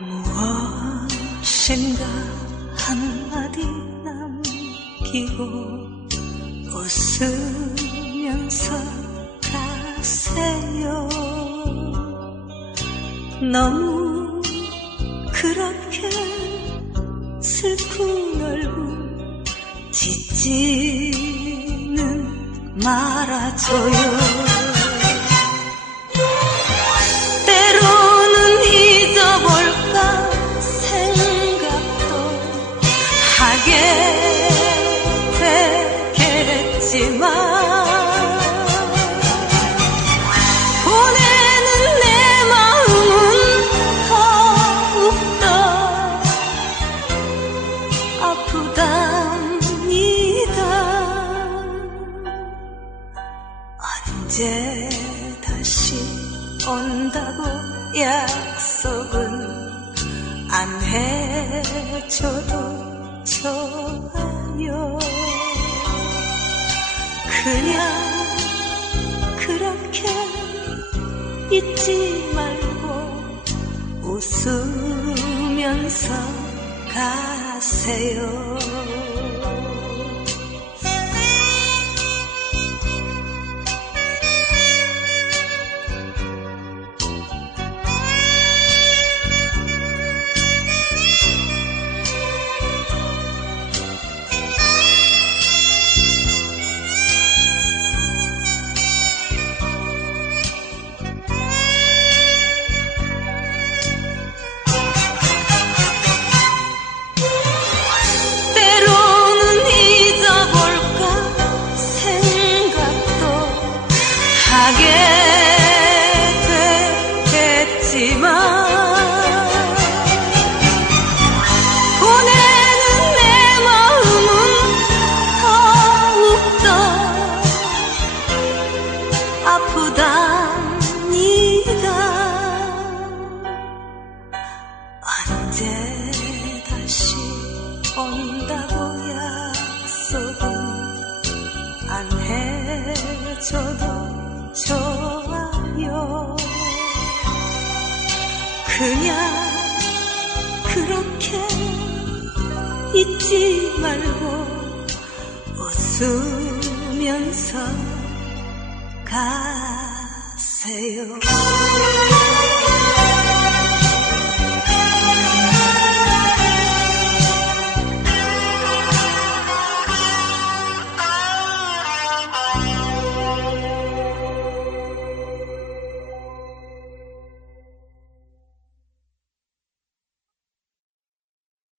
무엇인가 한마디 남기고 웃으면서 가세요. 너무 그렇게 슬픈 얼굴 짓지는 말아줘요. 언제 다시 온다고 약속은 안 해줘도 좋아 그냥 그렇게 잊지 말고 웃으면서 가세요 온다고 약속은 안 해줘도 좋아요. 그냥 그렇게 잊지 말고 웃으면서 가세요